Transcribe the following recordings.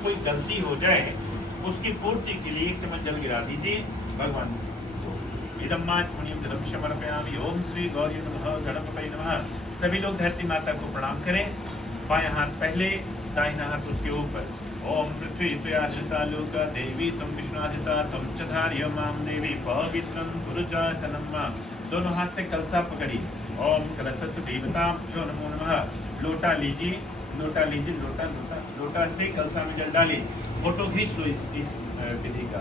कोई गलती हो जाए उसकी पूर्ति के लिए 1 चम्मच जल गिरा दीजिए भगवान। इदम्माचमणियं जलम समर्पयामि। ओम श्री गौरी नमः गणपतये नमः। सभी लोग धरती माता को प्रणाम करें। बाएं हाथ पहले, दाहिना हाथ उसके ऊपर। ओम पृथ्वी त्वया लोका देवी तम विष्णुआदिता तम च धार्यमां देवी पवित्रं पुरुषाचनं मां। दोनों हाथ से कलसा पकड़िए। ओम कलशस्थ देवताभ्यो नमो नमः। लोटा लीजिए, लोटा लीजिए, लोटा लोटा लोटा से कलसा में जल डालिए। फोटो खींच लो इस विधि का।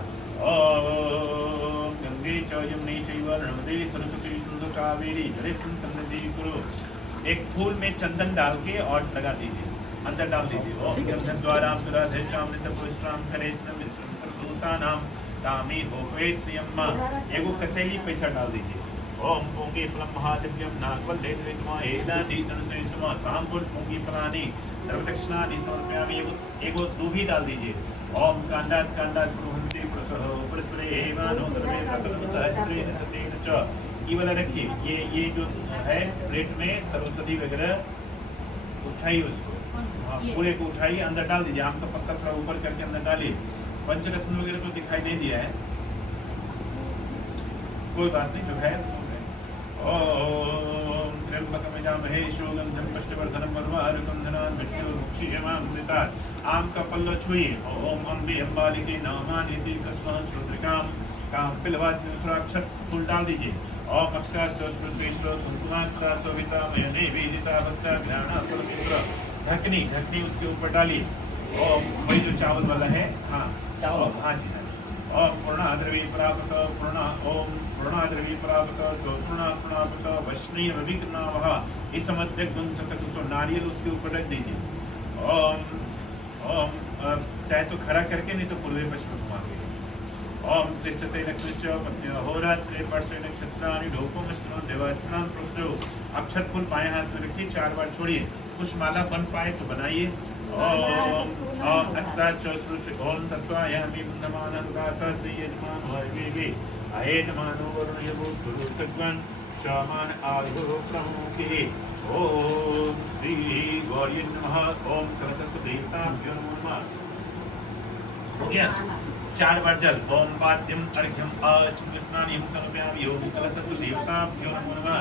ओम गंगे च यमुने चैव नर्मदे सरस्वती सिंधु कावेरी जलेस्मिन् सन्निधिं कुरु। एक फूल में चंदन डाल के और लगा दीजिए, अंदर डाल दीजिए। ओम गंधं द्वारां सुराधेचामृत पुष्टां खरेस्नं विश्वं सर्वभूतानां तामे होवे श्रियम्मा। एगो कसेली पैसा डाल दीजिए। ओम पूंगी फलम महादिव्यम नागवल्ले द्वितमा एलादीचन सहितमा तांबुल पूंगी फलानी द्रवदक्षिणादि समर्पयामि। एगो दूभी डाल दीजिए। ओम कांडात कांडात ब्रुहन्ति प्रसह परस्परे एवानो सर्वे तत्तत् सहस्रेण सतेन च। ये वाला रखिए। ये जो है प्लेट में सरस्वती वगैरह उठाइए, उसको पूरे को उठाइए, अंदर डाल दीजिए। आम का पत्ता थोड़ा ऊपर करके अंदर डालिए। पंचरत्न वगैरह तो दिखाई नहीं दिया है, कोई बात नहीं, जो है ओम त्र्यंबकं यजामहे सुगंधिं पुष्टिवर्धनं उर्वारुकं धनान् मृत्युर्मुक्षीयमामृतात्। आम का पल्लव छुइए। ओम अम्बे अम्बालिके नामानिति तस्मः श्रोत्रिकां काम पिलवाच अक्षत फूल डाल दीजिए। ओम अक्षरास्त्र कुंकुमात्रा शोभिता मयने वेदिता भक्ता ज्ञाना फलमित्र। ढकनी ढकनी उसके ऊपर डालिए। ओम वही जो चावल वाला है, हाँ चावल, हाँ जी हाँ। ओम पूर्णाद्रवी प्राप्त पूर्णा ओम पूर्णाद्रवी प्राप्त सो पूर्णा प्राप्त वैष्णवी रविकनावः। इस मध्य गुण शतक को नारियल उसके ऊपर रख दीजिए। ओम ओम चाहे तो खड़ा करके, नहीं तो पूर्वे पश्चिम घुमा के। ओम श्रेष्ठते लक्ष्मीश्च पत्न्य होरात्रे परसे नक्षत्राणि ढोको मिश्रण देवास्त्रां प्रोष्ठो। अक्षत फूल बाएं हाथ में रखिए, 4 बार छोड़िए। कुछ माला बन पाए तो बनाइए। ओम ओम अक्षताच्च ओम तत्वायामि वन्दमानं दासस्ते यजमान हरिवे अयेनमानो वरुणय भूतुरु सद्वन् शामान आयुः प्रमुखे। ओम श्री गौरी नमः। ओम कलशस्थ देवताभ्यो नमो नमः। हो गया 4 बार जल। ओम पाद्यम अर्घ्यम आचमस्नानि समर्पयामि। ओम कलशस्थ देवताभ्यो नमो नमः।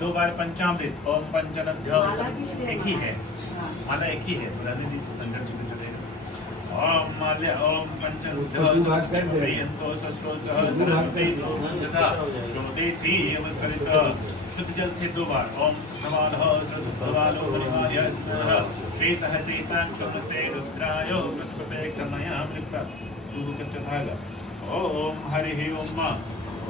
2 बार पंचामृत। ओम पंचनद्य, एक ही है माला, एक ही है, पुराने दिन संकट जी को चलेगा। ओम माल्य ओम पंचनद्य सस्रोचः सरस्वती तथा शोधेति अवस्करित। शुद्ध जल से 2 बार। ओम सत्तवालः सद्भवालो हरिमार्य स्मः श्वेतः सेतांशुमसे रुद्राय प्रस्पते कर्मयामृता तू कच्चधागा। ओम हरि ओम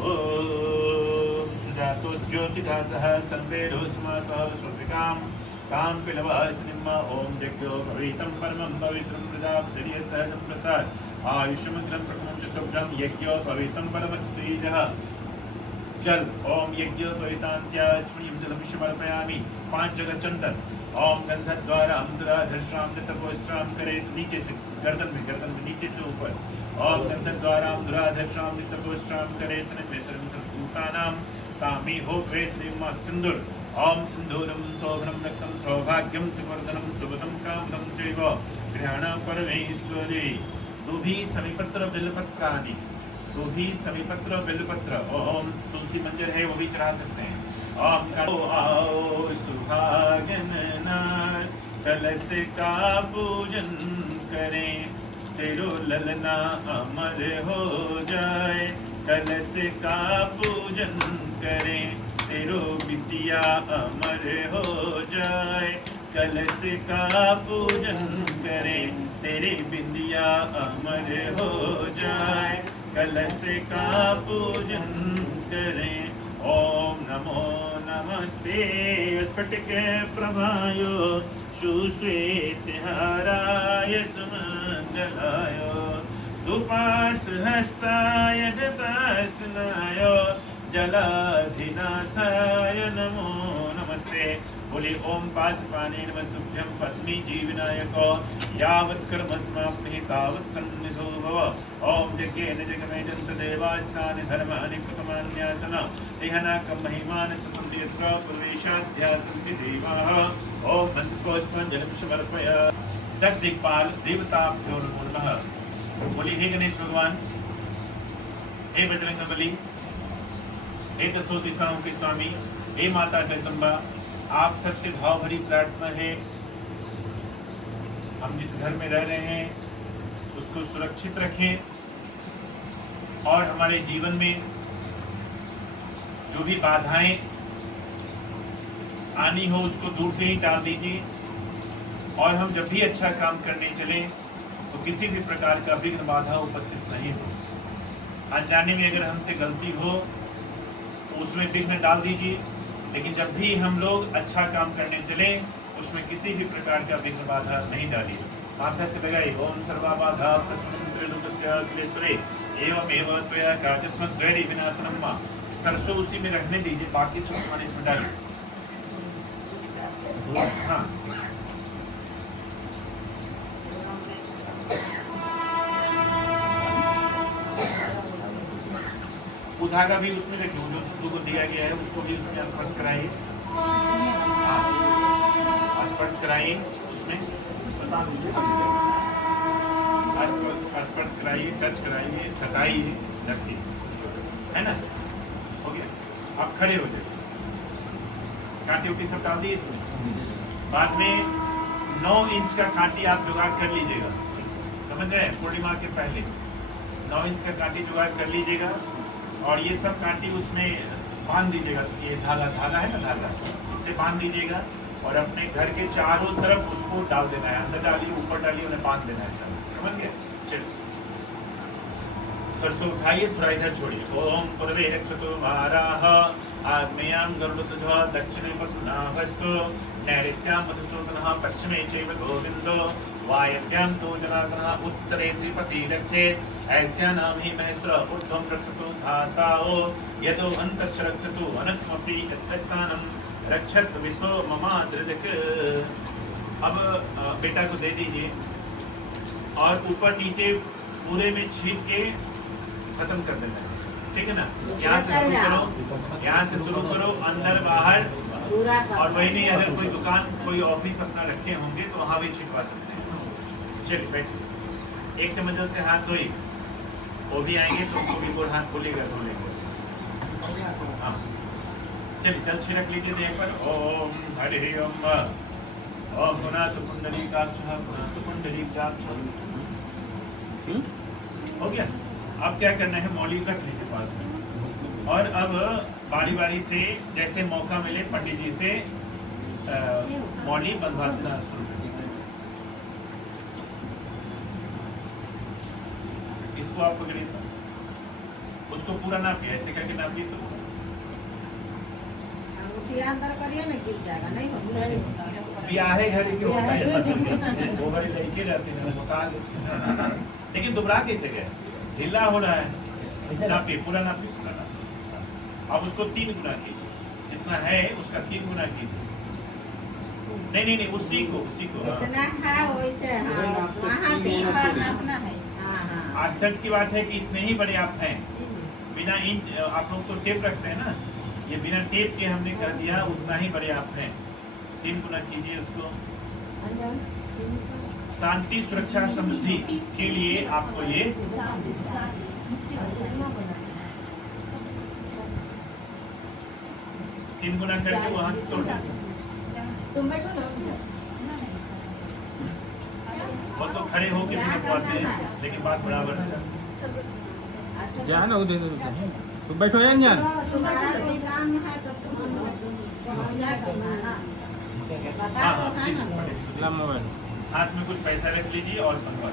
ओम सुजातो ज्योतिदासः संवेदोस्मासः श्रुतिकां कां पिलवस्निम्म। ओम जग्यो भवितं परमं पवित्रं प्रजापतिर्य सहजं प्रसाद आयुष्यमग्रं प्रकमं च शुभ्रं यज्ञो भवितं परमस्त्रीजः। जल। ओम यज्ञ पवितान्त्याचमणीं जलं समर्पयामि। 5 जगह चंदन। ओम गंधद्वारा अमृताधर्षां नित्यपुष्टां करे, नीचे से गर्दन में नीचे से ऊपर। ओम गंधद्वारा अमृताधर्षां नित्यपुष्टां करे सर्वभूतानां तामे होवे श्रीमा सिंदूर। ओम सिंदूरं शोभनं रक्तं सौभाग्यं सुवर्धनं सुभदं कामदं चैव ग्रहण परमेश्वरे। दूभी समीपत्र बिल्वपत्राणि, दूभी समीपत्र बिल्वपत्र। ओम तुलसी मंदिर है वो भी चढ़ा सकते हैं। ओम आओ सुहागन नार कलश का पूजन करें, तेरो ललना अमर हो जाए। कलश का पूजन करें, तेरो बिटिया अमर हो जाए। कलश का पूजन करें, तेरी बिंदिया अमर हो जाए। कलश का पूजन करें। ओम नमो नमस्ते स्फटिक प्रभायो सुश्वेतहाराय सुमंगलाय सुपासहस्ताय जसासनाय जलाधिनाथाय नमो नमस्ते। बोले ओम पाशपाने नमस्तुभ्यं पद्मी जीवनायको यावत् कर्म समाप्तिः तावत् सन्निधो भव। ओम यज्ञेन जगमेजन्त देवास्तानि धर्माणि कृतमान्यासन देहनाकं महिमानि ससन्ति यत्र पूर्वेशाध्यासन्ति देवाः। ओम पंचपुष्पं जलं समर्पय। 10 दिक्पाल देवताभ्यो नमो नमः। बोली हे गणेश भगवान, हे बजरंगबली, हे दसों दिशाओं के स्वामी, हे माता जगदम्बा, आप सबसे भाव भरी प्रार्थना है, हम जिस घर में रह रहे हैं उसको सुरक्षित रखें और हमारे जीवन में जो भी बाधाएं आनी हो उसको दूर से ही टाल दीजिए और हम जब भी अच्छा काम करने चले तो किसी भी प्रकार का विघ्न बाधा उपस्थित नहीं हो। अनजाने में अगर हमसे गलती हो तो उसमें विघ्न डाल दीजिए, लेकिन जब भी हम लोग अच्छा काम करने चले उसमें किसी भी प्रकार का विघ्न बाधा नहीं डालिए। माथा से लगाइए ओम सर्वा बाधा प्रश्न एवं त्वया काजस्मद्वैरी विनाशनम। सरसों उसी में रहने दीजिए, बाकी सब सामान इसमें डालिए। हाँ, धागा भी उसमें रखिए, जो तुमको को दिया गया है उसको भी उसमें स्पर्श कराइए। स्पर्श कराइए, उसमें स्पर्श कराइए, टच कराइए, सटाइए, रखिए, है ना? हो गया, आप खड़े हो जाइए। कांटी उटी सब डाल दी इसमें। बाद में 9 इंच का कांटी आप जुगाड़ कर लीजिएगा, समझ रहे हैं? पूर्णिमा के पहले 9 इंच का कांटी जुगाड़ कर लीजिएगा और ये सब कांटी उसमें बांध दीजिएगा। ये धागा है ना, धागा, इससे बांध दीजिएगा और अपने घर के चारों तरफ उसको डाल देना है। अंदर डालिए, ऊपर डालिए, उन्हें बांध देना है। समझ गए? चलिए, सरसों उठाइए, थोड़ा इधर छोड़िए। ओम पूर्वे रक्षतु महाराह आग्नेयां गरुड़ध्वजः दक्षिणे पद्मनाभस्तु नैऋत्यां मधुसूदनः पश्चिमे चैव गोविन्दो वायव्यां तु जनार्दनः उत्तरे श्रीपति रक्षेत् ऐस्या नाम ही महेश्वर ऊर्ध्वं रक्षतु धाताओ यदो अन्तश्च रक्षतु अनन्तमपि यत्स्थानं रक्षत विश्व ममादृदक। अब बेटा को दे दीजिए और ऊपर नीचे पूरे में छीट के खत्म कर देना है, ठीक है ना? यहाँ से शुरू करो, यहाँ से शुरू करो, अंदर बाहर। और वही नहीं, अगर कोई दुकान कोई ऑफिस अपना रखे होंगे तो वहाँ भी छिटवा सकते हैं। चलिए बैठिए, एक चम्मच से हाथ धोइए, वो भी आएंगे तो उनको भी बोल हाथ खोलिएगा, धो लेंगे। हाँ चलिए, जल छिड़क लीजिए देह पर। ओम हरि ओम ओम पुनातु पुंडरीकाक्षः पुनातु पुंडरीकाक्षः। हो गया। अब क्या करना है, मौली रख लीजिए पास में और अब बारी बारी से जैसे मौका मिले पंडित जी से मौली बंधवाना शुरू करिए। इसको आप पकड़िए, उसको पूरा नापिए, ऐसे करके नापिए तो अंदर करिए ना, गिर जाएगा। नहीं ब्याहे घड़ी के होता है, वो घड़ी लड़के रहते हैं, बता देते हैं। लेकिन दुबरा कैसे गए, ढीला हो रहा है। नापिए, पूरा नापिए, पूरा नापिए। अब उसको 3 गुना कीजिए, जितना है उसका 3 गुना कीजिए। नहीं, उसी को जितना है वैसे। वहाँ से नापना है। आश्चर्य की बात है कि इतने ही बड़े आप हैं, बिना इंच, आप लोग तो टेप रखते हैं ना, ये बिना टेप के हमने कर दिया, उतना ही बड़े आप हैं। 3 गुना कीजिए उसको। शांति, सुरक्षा, समृद्धि के लिए आपको ये 3 गुना करके वहां से तोड़ दें। वो तो खड़े होके भी लिखवाते हैं, लेकिन बात बराबर है। क्या ना दे दो, तुम बैठो यार। मोबाइल हाथ में कुछ पैसा रख लीजिए और बनवा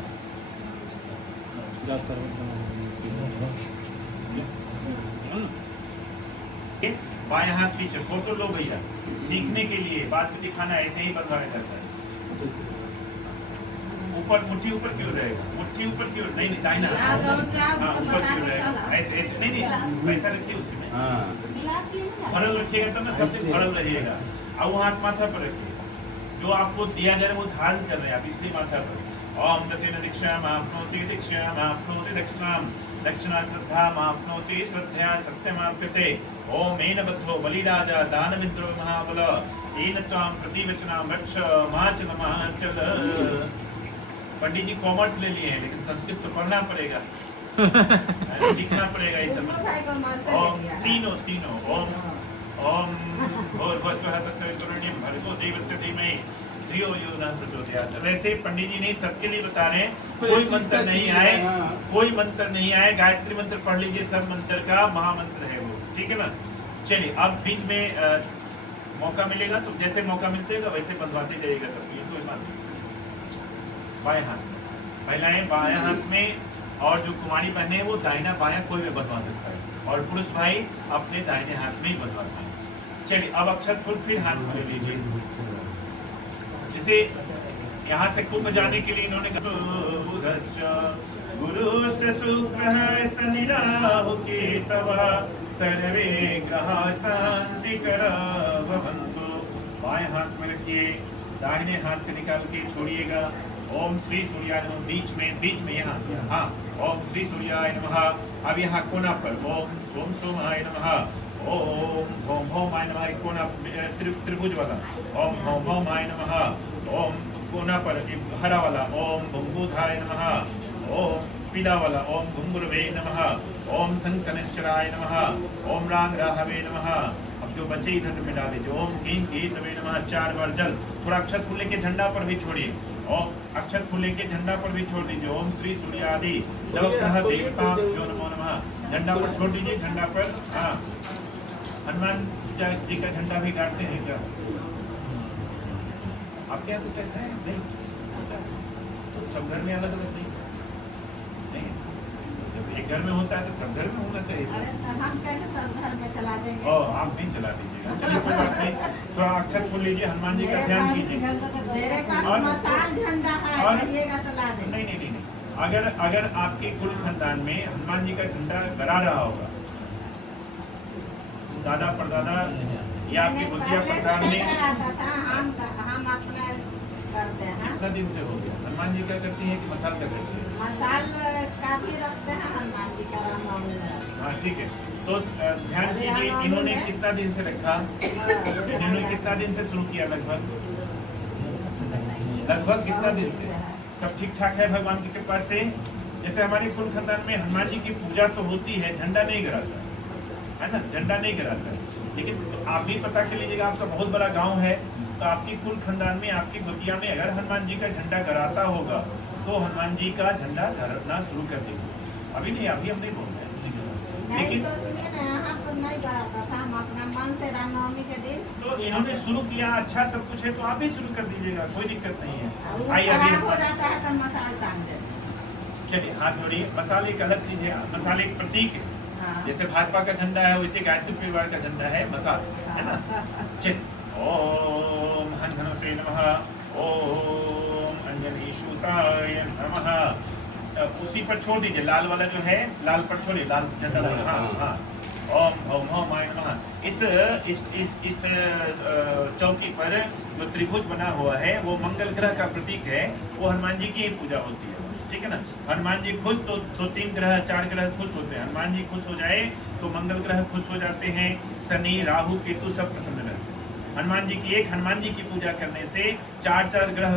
बाएं हाथ पीछे, फोटो लो भैया, सीखने के लिए बात को दिखाना, ऐसे ही बनवाया जाता है। ऊपर मुट्ठी ऊपर क्यों रहेगा, मुट्ठी ऊपर क्यों, नहीं दाहिना, हाँ ऊपर क्यों रहेगा, ऐसे ऐसे नहीं, पैसा रखिए उसी में, भरल रखिएगा तब ना, सब दिन भरल रहिएगा। और वो हाथ माथा पर रखिए, जो आपको दिया जा रहा है वो धारण कर रहे हैं आप, इसलिए माथा पर। ओम दक्षिण दीक्षामाप्नोति दीक्षामाप्नोति दक्षिणाम दक्षिणा श्रद्धामाप्नोति श्रद्धया सत्यमाप्यते। ओम एन बद्धो बलिराजा दानमिन्द्रो महाबल एन त्वां प्रतिवचनां रक्ष माच नमाचल। पंडित जी कॉमर्स ले लिए हैं, लेकिन संस्कृत तो पढ़ना पड़ेगा, सीखना पड़ेगा ये सब। भाई को मत से ओम लिया। तीनों ओम ओम भूर्भुवस्सुवः तत्सवितुर्वरेण्यं भर्गो देवस्य धीमहि धियो यो न प्रचोदयात्। वैसे पंडित जी नहीं सबके लिए बता रहे हैं, कोई मंत्र नहीं आए, कोई मंत्र नहीं आए, गायत्री मंत्र पढ़ लीजिए, सब मंत्र का महामंत्र है वो, ठीक है ना। चलिए अब बीच में मौका मिलेगा तो जैसे मौका मिलतेगा वैसे बंधवाते जाइएगा सबको, ये कोई बात नहीं। बाएं हाथ महिलाएं बाएं हाथ में, और जो कुमारी बहने हैं वो दाहिना बायां कोई भी बंधवा सकता है, और पुरुष भाई अपने दाहिने हाथ में ही बंधवाते हैं। चलिए अब अक्षत फूल फिर हाथ में ले लीजिए। जैसे यहाँ से कुंभ जाने के लिए इन्होंने सर्वे ग्रह शांतिकर भवन्तु। बाएं हाथ में रखिए, दाहिने हाथ से निकाल के छोड़िएगा। ओम श्री सूर्याय नमः, बीच में यहाँ, हाँ, ओम श्री सूर्याय नमः। अब यहाँ कोना पर ओम सोम सोमाय नमः, ओम भौम भौमाय नमः, कोना त्रिभुज वाला ओम भौम भौमाय नमः। ओम कोना पर हरा वाला ओम भुंबुधाय नमः, ओम पीला वाला ओम भुंगुरवे नमः, ओम संसनश्चराय नमः, ओम रांग राहवे नमः। अब जो बचे इधर में डाल दीजिए, ओम कीं कीतवे नमः, 4 बार जल। थोड़ा अक्षत फूल लेके झंडा पर भी छोड़िए, ओम अक्षत फूल लेके झंडा पर भी छोड़ दीजिए। ओम श्री सूर्यादि नवग्रह देवता जो नमो नमः, झंडा पर छोड़ दीजिए, झंडा पर। हाँ, हनुमान जी का झंडा भी गाड़ते हैं क्या आपके यहाँ? तो शायद है नहीं, सब घर में अलग अलग नहीं, जब एक घर में होता है तो सब घर में होना चाहिए। अरे तो हम कैसे सब घर में चला देंगे? आप नहीं चला दीजिएगा, चलिए कोई बात नहीं। थोड़ा अक्षत फूल लीजिए, हनुमान जी का ध्यान कीजिए। मेरे पास मसाल झंडा है, कहिएगा तो ला देंगे। नहीं, अगर आपके कुल खानदान में हनुमान जी का झंडा गड़ा रहा होगा, दादा परदादा या आपके बुद्धिया प्रधान में, हम अपना करते हैं। कितना दिन से हो गया? हनुमान जी क्या करती हैं कि मसाल का करती है? मसाल काफी रखते हैं हनुमान जी का रामनवमी में। हाँ ठीक है, तो ध्यान कीजिए, इन्होंने कितना दिन से रखा, इन्होंने कितना दिन से शुरू किया? लगभग कितना दिन से? सब ठीक ठाक है भगवान की कृपा से। जैसे हमारे कुल खानदान में हनुमान जी की पूजा तो होती है, झंडा नहीं गिराता है ना, झंडा नहीं गिराता है। लेकिन आप भी पता कर लीजिएगा, आपका बहुत बड़ा गांव है तो आपकी कुल खानदान में, आपकी गोतिया में अगर हनुमान जी का झंडा गड़ाता होगा तो हनुमान जी का झंडा गड़ना शुरू कर दीजिए। अभी नहीं, अभी हम नहीं बोल रहे हैं, लेकिन तो सुनिए ना, यहाँ पर नहीं गड़ाता था, हम अपना मन से रामनवमी के दिन। तो इन्होंने शुरू किया, अच्छा सब कुछ है तो आप भी शुरू कर दीजिएगा, कोई दिक्कत नहीं है। आइए खराब हो अभी जाता है तो मसाल टांग देते। चलिए हाथ जोड़िए। मसाले एक अलग चीज है, मसाले एक प्रतीक है। हाँ। जैसे भाजपा का झंडा है वैसे गायत्री परिवार का झंडा है मसाल, है ना। चलिए ओम हनुमते नमः, ओम अंजनी सूताय नमः। उसी पर छोड़ दीजिए, लाल वाला जो है, लाल पर छोड़िए, लाल झंडा वाला। हाँ हाँ, ओम भौम भौमाय नमः। इस चौकी पर जो त्रिभुज बना हुआ है वो मंगल ग्रह का प्रतीक है, वो हनुमान जी की ही पूजा होती है, ठीक है ना। हनुमान जी खुश तो 3 ग्रह 4 ग्रह खुश होते हैं। हनुमान जी खुश हो जाए तो मंगल ग्रह खुश हो जाते हैं, शनि राहु केतु सब प्रसन्न रहते हैं। हनुमान जी की हनुमान जी की पूजा करने से 4 ग्रह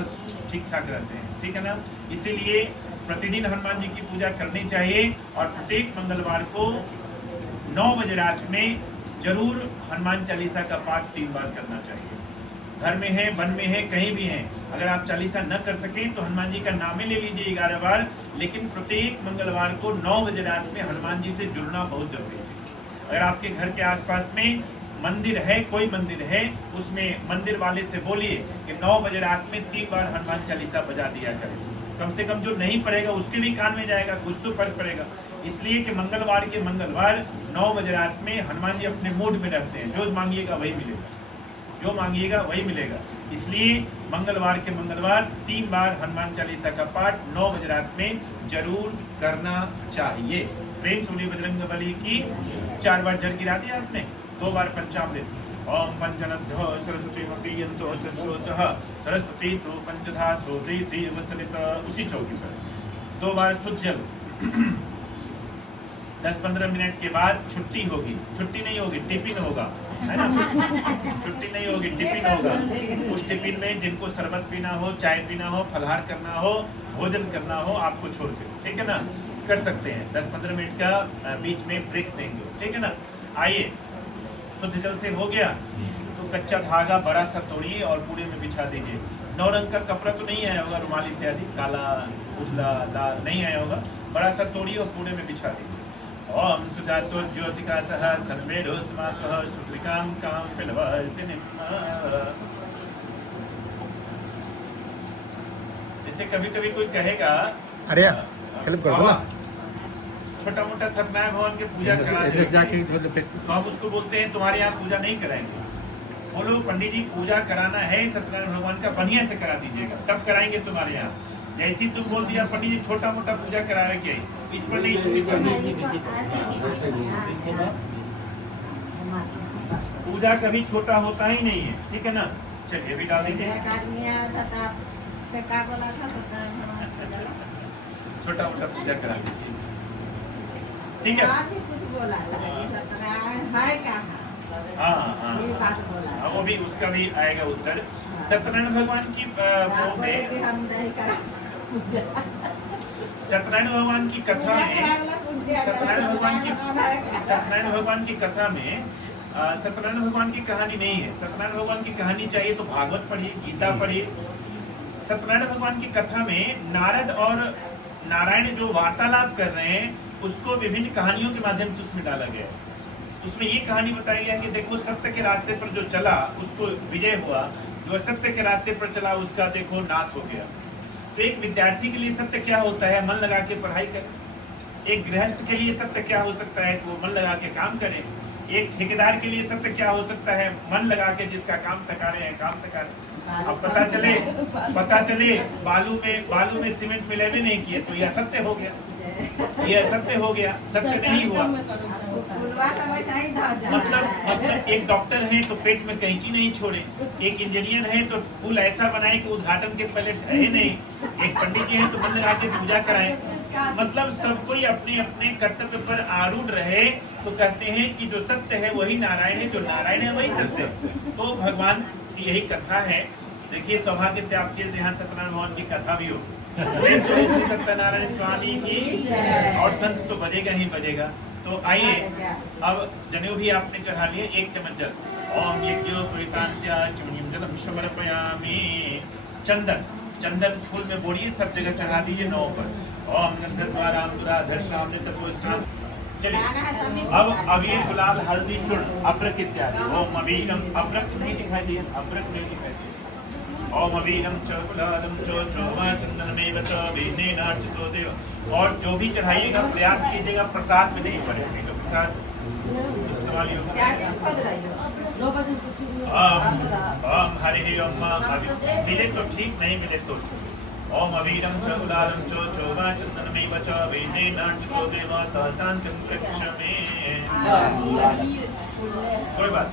ठीक ठाक रहते हैं, ठीक है ना। इसीलिए प्रतिदिन हनुमान जी की पूजा करनी चाहिए, और प्रत्येक मंगलवार को 9 बजे रात में जरूर हनुमान चालीसा का पाठ 3 बार करना चाहिए। घर में है, वन में है, कहीं भी है, अगर आप चालीसा न कर सकें तो हनुमान जी का नाम ले लीजिए 11 बार, लेकिन प्रत्येक मंगलवार को 9 बजे रात में हनुमान जी से जुड़ना बहुत जरूरी है। अगर आपके घर के आसपास में मंदिर है, कोई मंदिर है, उसमें मंदिर वाले से बोलिए कि 9 बजे रात में 3 बार हनुमान चालीसा बजा दिया जाए। कम से कम जो नहीं पढ़ेगा उसके भी कान में जाएगा, कुछ तो फर्क पड़ेगा। इसलिए कि मंगलवार के मंगलवार 9 बजे रात में हनुमान जी अपने मूड में रहते हैं, जो मांगिएगा वही मिलेगा, जो मांगिएगा वही मिलेगा। इसलिए मंगलवार के मंगलवार 3 बार हनुमान चालीसा का पाठ 9 बजे रात में जरूर करना चाहिए। प्रेम सुनी बजरंग बली की 4 बार जल गिरा दिया आपने, 2 बार पंचामृत। ओम पंचनभ्यो सरस्वती मपीयन्तो सरस्वतः सरस्वती तो पंचधा सोदेसी वत्सलित। उसी चौकी पर 2 बार शुद्ध जल 10-15 मिनट के बाद छुट्टी होगी, छुट्टी नहीं होगी, टिफिन होगा, है ना। छुट्टी नहीं होगी, टिफिन होगा। उस टिफिन में जिनको शरबत पीना हो, चाय पीना हो, फलाहार करना हो, भोजन करना हो, आपको छोड़ के, ठीक है ना, कर सकते हैं। 10-15 मिनट का बीच में ब्रेक देंगे, ठीक है ना। आइए, शुद्ध जल से हो गया तो कच्चा धागा बड़ा सा तोड़िए और पूरे में बिछा दीजिए। 9 रंग का कपड़ा तो नहीं आया होगा, रुमाल इत्यादि, काला, उजला, लाल नहीं आया होगा, बड़ा सा तोड़िए और पूरे में बिछा दीजिए। ओम सुजातो ज्योतिका सह सर्वेदो समासः सुत्रिकाम काम पिलवसिनिम। जैसे कभी कभी कोई कहेगा, अरे हेल्प कर दो ना, छोटा मोटा सत्यनारायण भगवान की पूजा करा जाके तो हम उसको बोलते हैं तुम्हारे यहाँ पूजा नहीं कराएंगे। बोलो पंडित जी पूजा कराना है सत्यनारायण भगवान का, बढ़िया से करा दीजिएगा, तब कराएंगे तुम्हारे यहाँ। जैसे ही तुम बोल दिया पंडित जी छोटा मोटा पूजा करा रहे क्या, इस पर नहीं, उसी पर नहीं। पूजा कभी छोटा होता ही नहीं है, ठीक है ना। चलिए अभी डाल दीजिए, छोटा मोटा पूजा करा दीजिए, ठीक है। कुछ बोला था कि सत्यनारायण है कहाँ? हाँ, ये बात बोला था। वो भी उसका भी आएगा उत्तर। सत्यनारायण भगवान की आप बोले कि हम नहीं करा पूजा। सत्यनारायण भगवान की कथा में, सत्यनारायण भगवान की कथा में सत्यनारायण भगवान की कहानी नहीं है। सत्यनारायण भगवान की कहानी चाहिए तो भागवत पढ़िए, गीता पढ़िए। सत्यनारायण भगवान की कथा में नारद और नारायण जो वार्तालाप कर रहे हैं उसको विभिन्न कहानियों के माध्यम से उसमें डाला गया है। उसमें ये कहानी बताई गया कि देखो सत्य के रास्ते पर जो चला उसको विजय हुआ, जो असत्य के रास्ते पर चला उसका देखो नाश हो गया। तो एक विद्यार्थी के लिए सत्य क्या होता है, मन लगा के पढ़ाई करे। एक गृहस्थ के लिए सत्य क्या हो सकता है, वो मन लगा के काम करे। एक ठेकेदार के लिए सत्य क्या हो सकता है, मन लगा के जिसका काम सकारे है काम सकारे। अब पता चले बालू में सीमेंट मिले भी नहीं किए तो यह सत्य हो गया, यह सत्य हो गया, सत्य नहीं हुआ। मतलब एक डॉक्टर है तो पेट में कैंची नहीं छोड़े, एक इंजीनियर है तो पुल ऐसा बनाए कि उद्घाटन के पहले ढहे नहीं, एक पंडित जी है तो मन लगा के पूजा कराए। मतलब सब कोई अपने अपने कर्तव्य पर आरूढ़ रहे तो कहते हैं कि जो सत्य है वही नारायण है, जो नारायण है वही सत्य है। तो भगवान की यही कथा है। देखिए सौभाग्य से आपके यहाँ सत्यनारायण भगवान की कथा भी हो। सत्यनारायण स्वामी की, और संत तो बजेगा ही बजेगा। तो आइए अब जनेऊ भी आपने चढ़ा लिए, 1 चम्मच जल। ओम यज्ञोपवीतान्त्याचमनीयं समर्पयामि। चंदन फूल में बोलिए, सब जगह चढ़ा दीजिए 9 पर। ओम गंधर्वाराम दुराधर श्याम नित्यपुष्टाम। चलिए अब अबीर गुलाल हल्दी चूर्ण अभ्रक इत्यादि। ओम अबीरम, अभ्रक नहीं दिखाई दिए, अभ्रक नहीं दिखाई दिए। ओम अबीरम च गुलालम च चोमा चंदनमेव च वीणेनार्चितो देव। और जो भी चढ़ाइएगा प्रयास कीजिएगा प्रसाद में नहीं पड़े, तो प्रसाद इस्तेमाल ओम हरि ओम। मिले तो ठीक, नहीं मिले तो ओम अबीरम च गुलालम च चोमा चंदनमेव च वीणेनार्चितो देव तासांतं प्रक्षमे। कोई बात,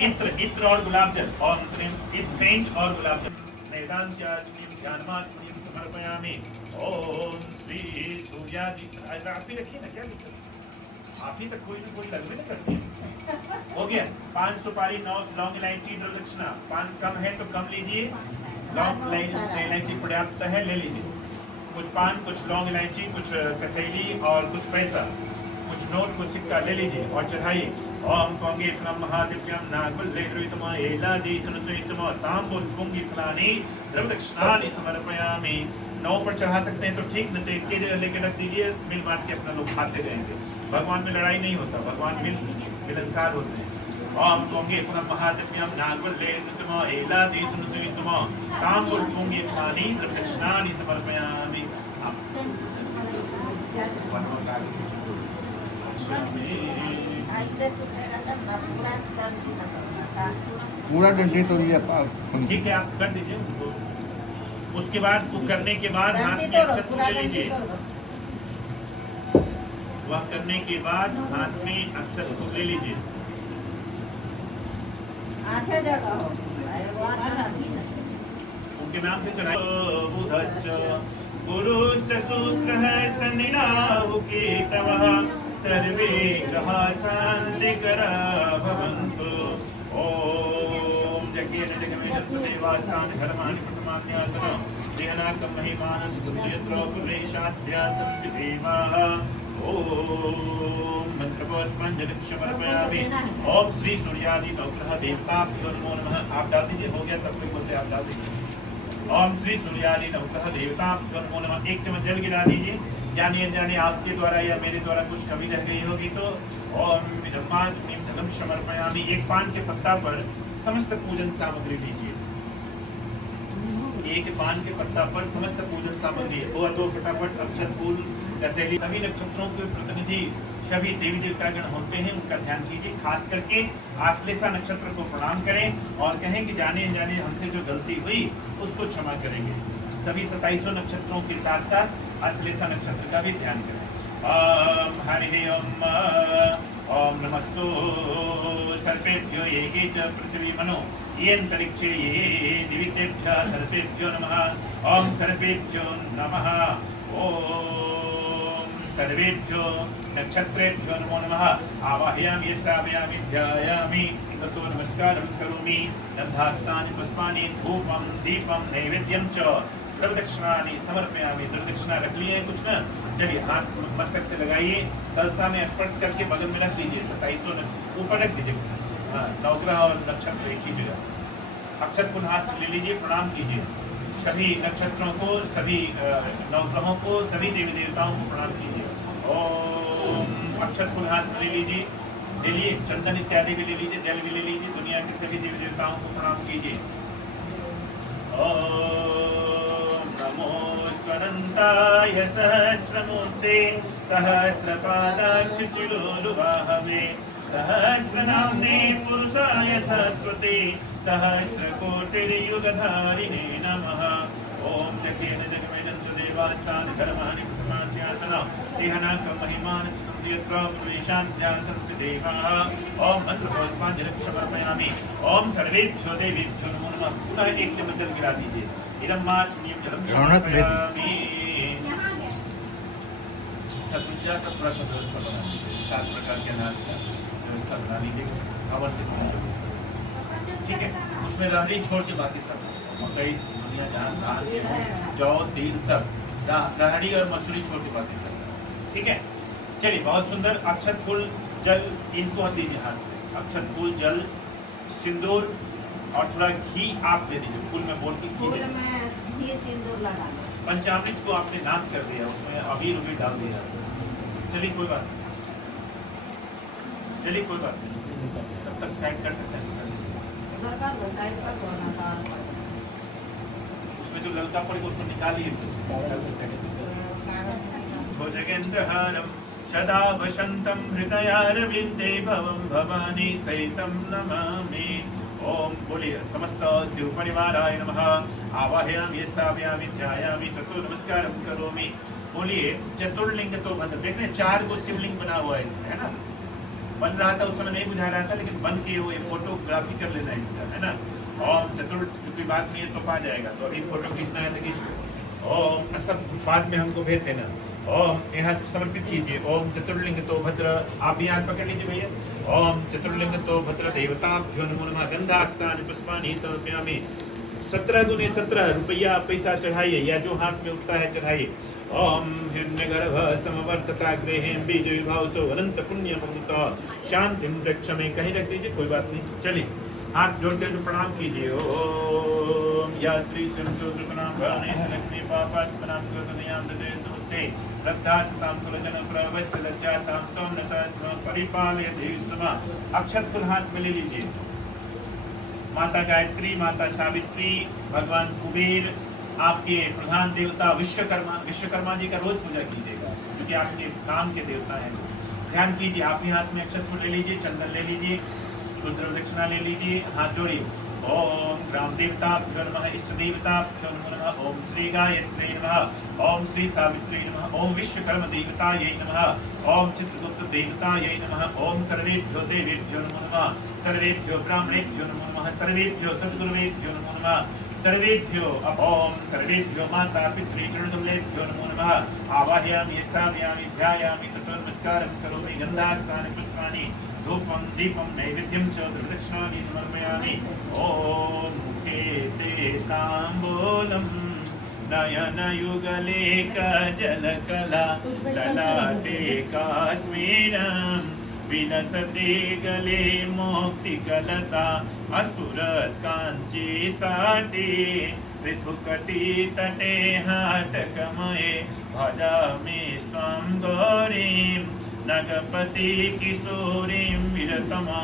इत्र और गुलाब जल और इत्र सेंट और गुलाब जल नैवेद्याग्निं ध्यानमात्मनि समर्पयामि। ओम श्री सूर्यादि। आप ही रखिए ना, क्या दिक्कत, आप ही तक कोई ना कोई लगवे ना करते हैं। हो गया। 5 सुपारी, 9 लौंग इलायची, दक्षिणा। पान कम है तो कम लीजिए, लौंग इलायची पर्याप्त है ले लीजिए। कुछ पान, कुछ लौंग इलायची, कुछ कसैली और कुछ पैसा, कुछ नोट, कुछ सिक्का ले लीजिए और चढ़ाइए। ओम कोंगे फलम महादिव्यम नागुल्ले द्रवितम एलादि चनुतम तांबूल पुंगी फलानी द्रवदक्षिणानि समर्पयामि। 9 पर चढ़ा सकते हैं तो ठीक, न तो एक के लेके रख दीजिए, मिल बांट के अपना लोग खाते रहेंगे। भगवान में लड़ाई नहीं होता, भगवान मिलनसार होते हैं। ओम कोंगे फलम महादिव्यम नागुल्ले द्रवितम एलादि चनुतम तांबूल पुंगी फलानी द्रवदक्षिणानि समर्पयामि। पूरा डंडी तो लिया। ठीक है, आप कर दीजिए। उसके बाद वो करने के बाद हाथ में अक्षत ले लीजिए। वह करने के बाद हाथ में अक्षत को ले लीजिए। उनके नाम से चढ़ाइए। गुरुश्च सूत्रः सन्निनाहुकेतवः सर्वे ग्रहाः शान्तिकरा भवन्तु। ओम जज्ञेन जगमेन देवास्तानि धर्माणि प्रथमान्यासनं देहनाकं महिमानस यत्र प्रवेशाद्यासं विदेवाः। ओम मंत्रपुष्पांजलिं समर्पयामि। ओम श्री सूर्यादि नवग्रह देवताभ्यो नमो नमः। आप डाल दीजिए, हो गया सब कोई बोलते आप डाल दीजिए। ओम श्री सूर्यादि नवग्रह देवताभ्यो नमो नमः। एक चम्मच जल गिरा दीजिए। जाने अनजाने आपके द्वारा या मेरे द्वारा कुछ कमी रह गई होगी तो ओम विधर्माचमीं धर्म समर्पयामि। एक पान के पत्ता पर समस्त पूजन सामग्री लीजिए। एक पान के पत्ता पर समस्त पूजन सामग्री दो फटाफट अक्षत फूल कसैली सभी नक्षत्रों के प्रतिनिधि सभी देवी देवतागण होते हैं, उनका ध्यान कीजिए। खास करके आश्लेषा नक्षत्र को प्रणाम करें और कहें कि जाने अनजाने हमसे जो गलती हुई उसको क्षमा करेंगे। सभी 27 नक्षत्रों के साथ साथ आश्लेषा नक्षत्र का भी ध्यान करें। ओम हरि ओम नमस्तु सर्पेभ्यो एके च पृथ्वी मनो येऽन्तरिक्षे ये दिवितेभ्यः सर्पेभ्यो नमः। ओम सर्पेभ्यो नमः। ओम सर्वेभ्यो नक्षत्रेभ्यो नमो नमः। आवाहयामि स्थापयामि ध्यायामि ततो नमस्कारं करोमि। गन्धाक्षतानि पुष्पाणि धूपं दीपं नैवेद्यं च द्रव्यदक्षिणानि समर्पयामि। द्रव्यदक्षिणा रख लिए हैं कुछ ना, चलिए हाथ मस्तक से लगाइए, कलसा में स्पर्श करके बगल में रख दीजिए। 27 ऊपर रख दीजिए। हाँ, नवग्रह और नक्षत्र एक ही जगह। अक्षत फूल हाथ में ले लीजिए, प्रणाम कीजिए। सभी नक्षत्रों को, सभी नवग्रहों को, सभी देवी देवताओं को प्रणाम कीजिए। ओम अक्षत फूल हाथ में ले लीजिए, ले लिए चंदन इत्यादि भी ले लीजिए, जल भी ले लीजिए। दुनिया के सभी देवी देवताओं को प्रणाम कीजिए। नमो स्वरन्ताय सहस्रमूर्ते सहस्रपादाक्ष शिरोरुबाहवे सहस्रनाम्ने पुरुषाय सरस्वते सहस्रकोटिर्युगधारिणे नमः। ओम जगेन जगमेनं च देवास्तानि धर्माणि प्रथमान्यासनं देहनाकं महिमानस यत्र प्रवेशाद्यासं देवाः। ओम मंत्रपुष्पांजलिं समर्पयामि। ओम सर्वेभ्यो देवेभ्यो नमो नमः। पुनः एक चम्मच जल गिरा दीजिए। इदं माचमीं जलं समर्पयामि। सतुजा का थोड़ा सा व्यवस्था बना दीजिए। 7 प्रकार के अनाज का व्यवस्था बना लीजिए हवन के समय, ठीक है। उसमें रहड़ी छोड़ के बाकी सब मकई दुनिया धान जौ तिल सब, रहड़ी और मसूरी छोड़ के बाकी सब, ठीक है। चलिए बहुत सुंदर। अक्षत फूल जल इनको दीजिए हाथ से। अक्षत फूल जल सिंदूर और थोड़ा घी आप दे दीजिए। फूल में बोल के फूल में घी सिंदूर लगा दो। पंचामृत को आपने नाश कर दिया, उसमें अबीर उबीर डाल दिया। चलिए कोई बात नहीं, चलिए कोई बात नहीं, तब तक साइड कर सकते हैं। उसमें जो ललका पड़ेगा उसको निकालिए। भुजगेन्द्रहारं सदा वसन्तं हृदयारविन्दे भवं भवानी सहितं नमामि। ओम बोलिए समस्त शिव परिवाराय नमः। आवाहयामि स्थापयामि ध्यायामि ततो नमस्कारं करोमि। बोलिए चतुर्लिंग तो बन देख रहे 4 गो शिवलिंग बना हुआ है इसमें, है ना। बन रहा था उस समय नहीं बुझा रहा था, लेकिन बन के वो फोटोग्राफी कर लेना इसका, है ना। और चतुर्थ बात नहीं है तो पा जाएगा, तो अभी फोटो खींचना है तो खींच लो। ओम सब बाद में हमको भेज देना। ओम यहाँ समर्पित कीजिए। ओम चतुर्लिंग तो भद्र, आप भी हाथ पकड़ लीजिए भैया। ओम चतुर्लिंग तो भद्र देवताभ्यो नमो नमः। गंधाक्षतानि पुष्पाणि समर्पयामि। 17 गुने 17 रुपया पैसा चढ़ाइए या जो हाथ में उठता है चढ़ाइए। ओम हिरण्यगर्भ समवर्तता गृहें बीज विभाव तो अनंत पुण्य मुक्त शांतिं वृक्ष में कहीं रख दीजिए, कोई बात नहीं। चलिए हाथ जोड़ते हुए प्रणाम कीजिए। ओम या श्री सुरनाम गणेश लक्ष्मी पापात्मनां कृतदयां ददे सुते रक्तासतां कुलजन प्रवस्य लज्जातां त्वं नतस्म परिपालय देवस्म। अक्षत फूल हाथ में ले लीजिए। माता गायत्री, माता सावित्री, भगवान कुबेर, आपके प्रधान देवता विश्वकर्मा, विश्वकर्मा जी का रोज पूजा कीजिएगा जो कि आपके काम के देवता हैं। ध्यान कीजिए। आप भी हाथ में अक्षत फूल ले लीजिए, चंदन ले लीजिए, रुद्र दक्षिणा ले लीजिए, हाथ जोड़िए। ओम ग्राम देवताभ्यो नमः। इष्ट देवताभ्यो नमः। ओम श्री गायत्री नमः। ओम श्री सावित्री नमः। ओम विश्वकर्मा देवतायै नमः। ओम चित्रगुप्त देवतायै नमः। ओम सर्वेभ्यो देवेभ्यो नमो नमः। सर्वेभ्यो ब्राह्मणेभ्यो नमो नमः। सर्वेभ्यो सद्गुरुवेभ्यो नमो नमः। सर्वेभ्यो ओम सर्वेभ्यो माता पितृचरणकमलेभ्यो नमो नमः आवाहयामि स्थापयामि ध्यायामि ततो नमस्कारं करोमि गन्धास्तानि पुष्पाणि धूपं दीपं नैवेद्यं च प्रदक्षिणानि समर्पयामि ओम मुखे ते ताम्बूलं नयनयुगले काजलकला ललाटे कास्मिरं विलसते गले मोक्तिकलता अस्फुरत्काञ्ची साटे ऋतुकटी तटे हाटकमये भजामि स्वां गौरीं नगपति किशोरीं विरतमा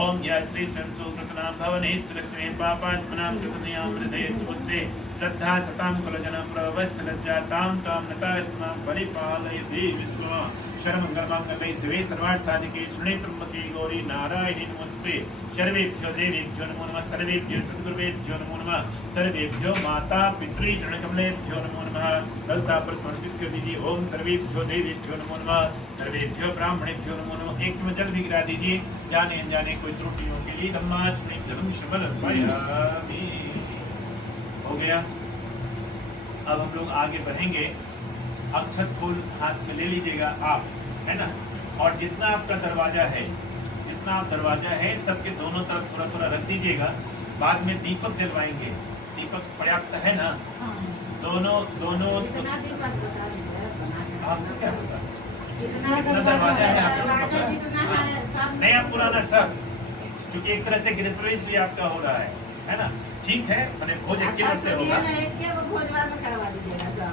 ओम या श्री संसुकृतनां भवने सुलक्ष्मी पापात्मनां कृतनयां हृदये सुबुद्धे श्रद्धा सतां कुलजनं प्रवत्सलज्जातां तां नतास्मां परिपालयति विश्वा शर्मङ्गलमाङ्गल्ये शिवे सर्वार्थसाधिके शरण्ये त्र्यम्बके गौरी नारायणी नमोस्तुते सर्वेभ्यो देवेभ्यो नमो नमः सर्वेभ्यो सद्गुरुभ्यो नमो नमः सर्वेभ्यो माता पितृचरणकमलेभ्यो नमो नमः ललता पर समर्पित कर दीजिए ओम सर्वेभ्यो देवेभ्यो नमो नमः सर्वेभ्यो ब्राह्मणेभ्यो नमो नमः एक चम्मच जल भी गिरा दीजिए जाने अनजाने कोई त्रुटियों के लिए धम्माचमनीं समर्पयामि। हो गया। अब हम लोग आगे बढ़ेंगे। अक्षत फूल हाथ में ले लीजिएगा आप, है ना, और जितना आपका दरवाजा है सबके दोनों तरफ थोड़ा थोड़ा रख दीजिएगा। बाद में दीपक जलवाएंगे। दीपक पर्याप्त है ना? दोनों कितना दीपक बता दीजिए, बना के। आपको क्या पता कितना कितना दरवाजा है आपको दरवाजा पता? जितना है सब नया पुराना सब, क्योंकि एक तरह से गृह प्रवेश भी आपका हो रहा है ना? ठीक है, मैंने भोज एक अच्छा से होगा। सुनिए ना, एक भोज बार में करवा दीजिएगा सब।